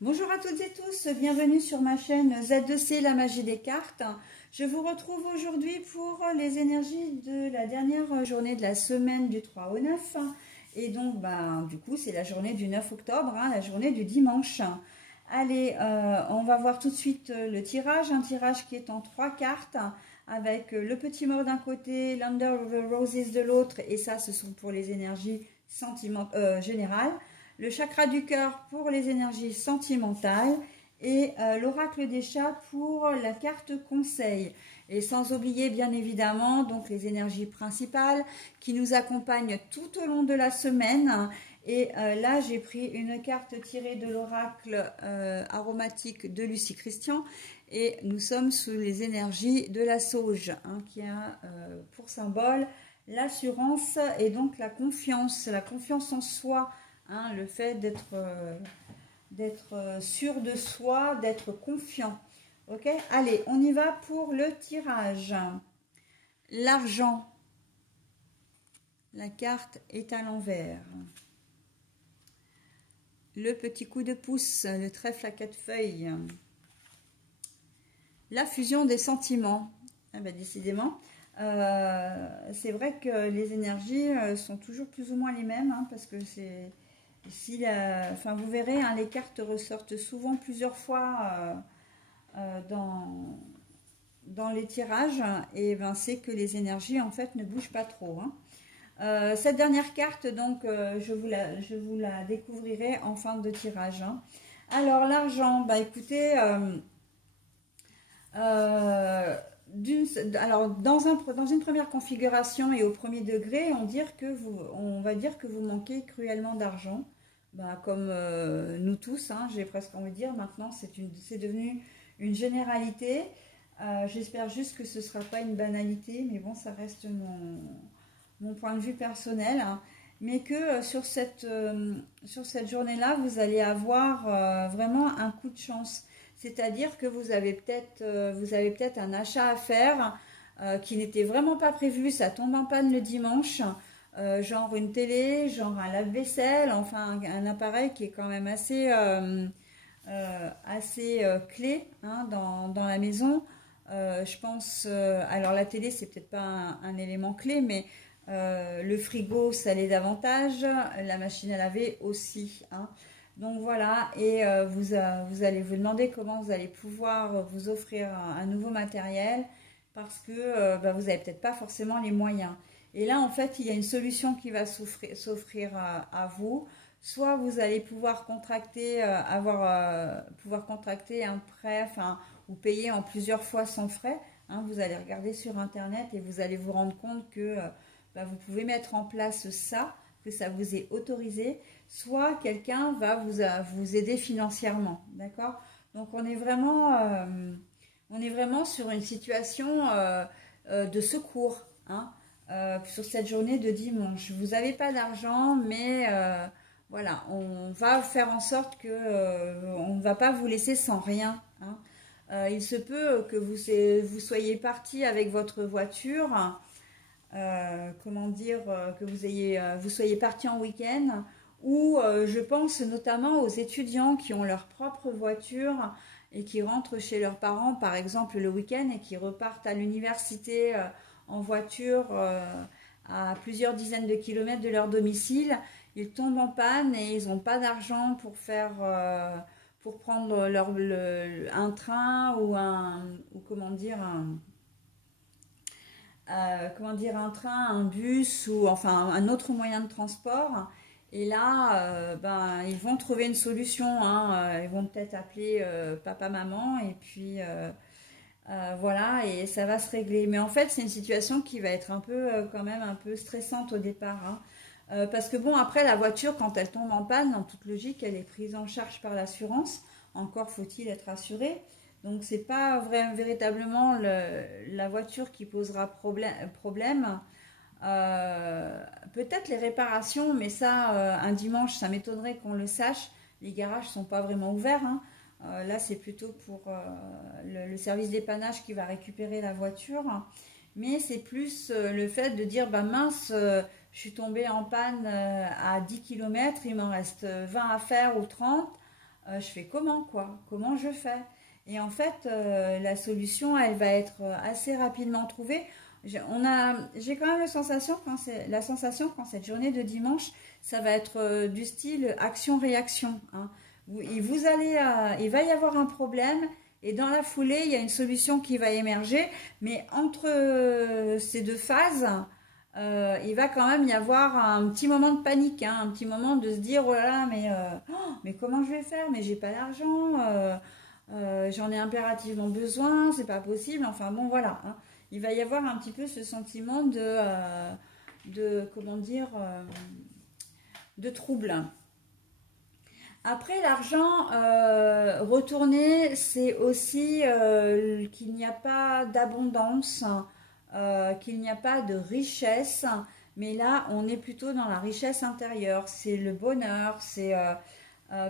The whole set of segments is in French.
Bonjour à toutes et tous, bienvenue sur ma chaîne Z2C, la magie des cartes. Je vous retrouve aujourd'hui pour les énergies de la dernière journée de la semaine du 3 au 9. Et donc, du coup, c'est la journée du 9 octobre, la journée du dimanche. Allez, on va voir tout de suite le tirage, un tirage qui est en 3 cartes, avec le petit mort d'un côté, l'Under the Roses de l'autre, et ça, ce sont pour les énergies générales. Le chakra du cœur pour les énergies sentimentales et l'oracle des chats pour la carte conseil. Et sans oublier bien évidemment donc les énergies principales qui nous accompagnent tout au long de la semaine. Et là j'ai pris une carte tirée de l'oracle aromatique de Lucie Christian et nous sommes sous les énergies de la sauge qui a pour symbole l'assurance et donc la confiance en soi. Le fait d'être sûr de soi, d'être confiant. Ok, allez, on y va pour le tirage. L'argent. La carte est à l'envers. Le petit coup de pouce, le trèfle à 4 feuilles. La fusion des sentiments. Décidément, c'est vrai que les énergies sont toujours plus ou moins les mêmes, parce que c'est... vous verrez, les cartes ressortent souvent plusieurs fois dans les tirages, et c'est que les énergies en fait ne bougent pas trop. Cette dernière carte, donc, je vous la découvrirai en fin de tirage. Alors l'argent, écoutez, dans une première configuration et au premier degré, on va dire que vous manquez cruellement d'argent. Comme nous tous, j'ai presque envie de dire, maintenant c'est devenu une généralité. J'espère juste que ce ne sera pas une banalité, mais bon, ça reste mon point de vue personnel. Mais que sur cette journée-là, vous allez avoir vraiment un coup de chance. C'est-à-dire que vous avez peut-être un achat à faire qui n'était vraiment pas prévu, ça tombe en panne le dimanche. Genre une télé, genre un lave-vaisselle, enfin un appareil qui est quand même assez clé dans la maison. Je pense, alors la télé c'est peut-être pas un élément clé, mais le frigo ça l'est davantage, la machine à laver aussi. Donc voilà, et vous allez vous demander comment vous allez pouvoir vous offrir un nouveau matériel parce que vous n'avez peut-être pas forcément les moyens. Et là, en fait, il y a une solution qui va s'offrir à vous. Soit vous allez pouvoir contracter, pouvoir contracter un prêt, ou payer en plusieurs fois sans frais. Vous allez regarder sur Internet et vous allez vous rendre compte que vous pouvez mettre en place ça, que ça vous est autorisé. Soit quelqu'un va vous aider financièrement, d'accord? Donc on est vraiment sur une situation de secours, sur cette journée de dimanche. Vous n'avez pas d'argent, mais voilà, on va faire en sorte que on ne va pas vous laisser sans rien. Il se peut que vous soyez parti avec votre voiture, que vous soyez parti en week-end, ou je pense notamment aux étudiants qui ont leur propre voiture et qui rentrent chez leurs parents, par exemple, le week-end et qui repartent à l'université en voiture à plusieurs dizaines de kilomètres de leur domicile. Ils tombent en panne et ils n'ont pas d'argent pour prendre un train ou un train, un bus ou enfin un autre moyen de transport. Et là, ils vont trouver une solution. Ils vont peut-être appeler papa, maman et puis voilà, et ça va se régler. Mais en fait, c'est une situation qui va être quand même un peu stressante au départ. Parce que bon, après, la voiture, quand elle tombe en panne, en toute logique, elle est prise en charge par l'assurance. Encore faut-il être assuré. Donc, c'est pas véritablement la voiture qui posera problème. Peut-être les réparations, mais ça, un dimanche, ça m'étonnerait qu'on le sache. Les garages sont pas vraiment ouverts. Là, c'est plutôt pour le service dépannage qui va récupérer la voiture. Mais c'est plus le fait de dire, mince, je suis tombée en panne à 10 km, il m'en reste 20 à faire ou 30. je fais comment, quoi? Comment je fais? Et en fait, la solution, elle va être assez rapidement trouvée. J'ai quand même la sensation quand cette journée de dimanche, ça va être du style action-réaction, hein. Il va y avoir un problème et dans la foulée, il y a une solution qui va émerger. Mais entre ces deux phases, il va quand même y avoir un petit moment de panique, hein, un petit moment de se dire, oh là là, mais comment je vais faire? Mais j'ai pas d'argent, j'en ai impérativement besoin, c'est pas possible. Enfin bon, voilà, hein. Il va y avoir un petit peu ce sentiment comment dire, de trouble. Après, l'argent retourné, c'est aussi qu'il n'y a pas d'abondance, qu'il n'y a pas de richesse, mais là, on est plutôt dans la richesse intérieure, c'est le bonheur,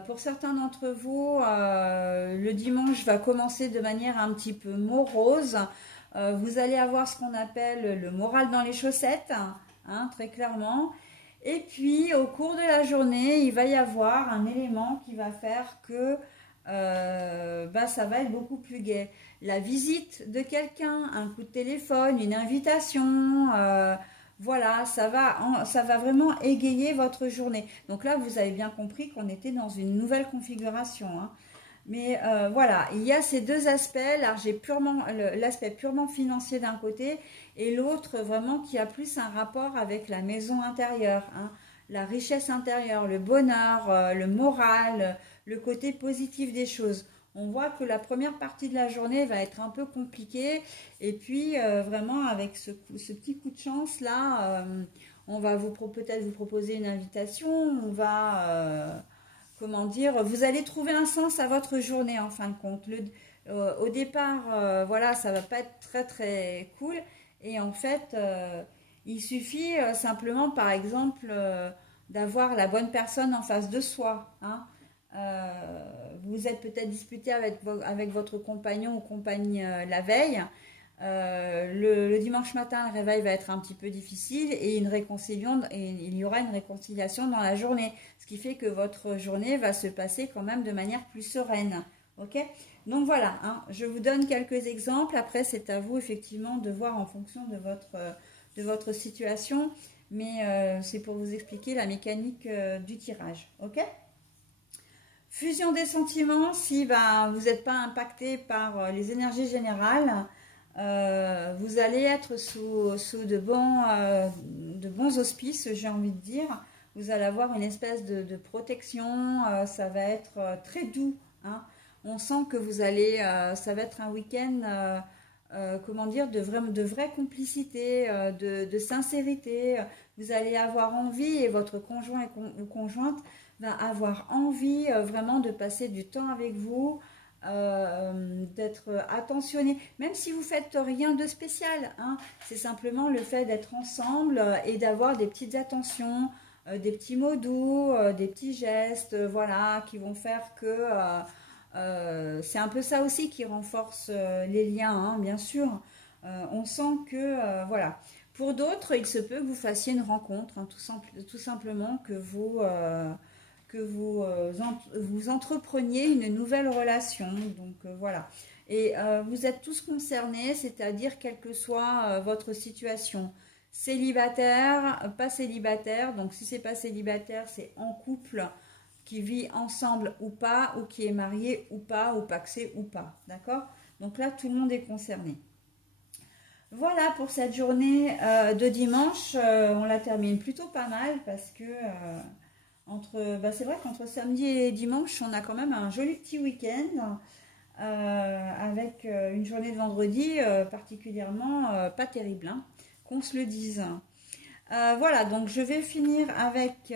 pour certains d'entre vous, le dimanche va commencer de manière un petit peu morose. Vous allez avoir ce qu'on appelle le moral dans les chaussettes, hein, très clairement. Et puis, au cours de la journée, il va y avoir un élément qui va faire que ça va être beaucoup plus gai. La visite de quelqu'un, un coup de téléphone, une invitation, voilà, ça va vraiment égayer votre journée. Donc là, vous avez bien compris qu'on était dans une nouvelle configuration, hein. Mais voilà, il y a ces deux aspects. Là, j'ai l'aspect purement financier d'un côté et l'autre vraiment qui a plus un rapport avec la maison intérieure, hein, la richesse intérieure, le bonheur, le moral, le côté positif des choses. On voit que la première partie de la journée va être un peu compliquée et puis vraiment avec ce petit coup de chance là, on va peut-être vous proposer une invitation, on va comment dire, vous allez trouver un sens à votre journée en fin de compte. Au départ, voilà, ça va pas être très très cool. Et en fait, il suffit simplement, par exemple, d'avoir la bonne personne en face de soi, hein. Vous êtes peut-être disputé avec votre compagnon ou compagne la veille. Le dimanche matin, le réveil va être un petit peu difficile et il y aura une réconciliation dans la journée. Ce qui fait que votre journée va se passer quand même de manière plus sereine. Ok? Donc voilà, hein, je vous donne quelques exemples. Après, c'est à vous effectivement de voir en fonction de votre situation. Mais c'est pour vous expliquer la mécanique du tirage. Ok? Fusion des sentiments, si vous n'êtes pas impacté par les énergies générales, vous allez être sous de bons auspices, j'ai envie de dire. Vous allez avoir une espèce de protection, ça va être très doux, hein. On sent que ça va être un week-end, comment dire, de vraie complicité, de sincérité. Vous allez avoir envie, et votre conjoint ou conjointe va avoir envie vraiment de passer du temps avec vous, d'être attentionné, même si vous faites rien de spécial, hein. C'est simplement le fait d'être ensemble et d'avoir des petites attentions, des petits mots doux, des petits gestes, voilà, qui vont faire que c'est un peu ça aussi qui renforce les liens, hein, bien sûr. On sent que, voilà. Pour d'autres, il se peut que vous fassiez une rencontre, hein, tout simplement que vous entrepreniez une nouvelle relation. Donc voilà. Et vous êtes tous concernés, c'est-à-dire quelle que soit votre situation. Célibataire, pas célibataire. Donc si c'est pas célibataire, c'est en couple, qui vit ensemble ou pas, ou qui est marié ou pacsé ou pas. D'accord? Donc là, tout le monde est concerné. Voilà pour cette journée de dimanche. On la termine plutôt pas mal parce que c'est vrai qu'entre samedi et dimanche, on a quand même un joli petit week-end avec une journée de vendredi particulièrement pas terrible, hein, qu'on se le dise. Voilà, donc je vais finir avec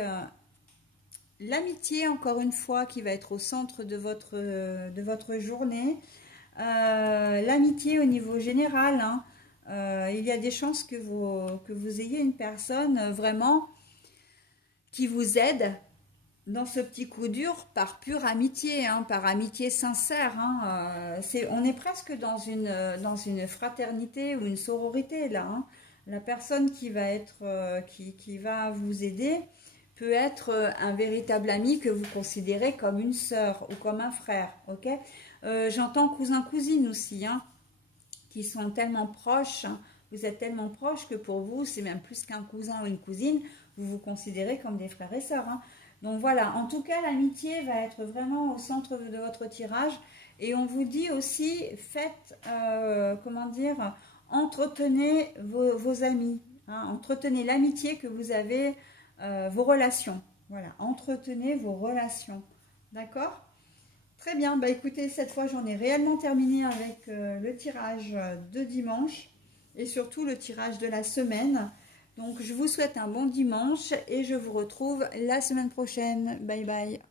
l'amitié, encore une fois, qui va être au centre de votre journée. L'amitié au niveau général, hein, il y a des chances que vous ayez une personne vraiment qui vous aide dans ce petit coup dur par pure amitié, hein, par amitié sincère, hein. On est presque dans une fraternité ou une sororité là, hein. La personne qui va vous aider peut être un véritable ami que vous considérez comme une sœur ou comme un frère, ok? J'entends cousin-cousine aussi, hein, qui sont tellement proches, hein, vous êtes tellement proches que pour vous, c'est même plus qu'un cousin ou une cousine, vous vous considérez comme des frères et sœurs, hein. Donc voilà, en tout cas, l'amitié va être vraiment au centre de votre tirage. Et on vous dit aussi, faites, comment dire, entretenez vos amis, hein, entretenez l'amitié que vous avez, vos relations. Voilà, entretenez vos relations. D'accord? Très bien, bah écoutez, cette fois j'en ai réellement terminé avec le tirage de dimanche et surtout le tirage de la semaine. Donc je vous souhaite un bon dimanche et je vous retrouve la semaine prochaine. Bye bye.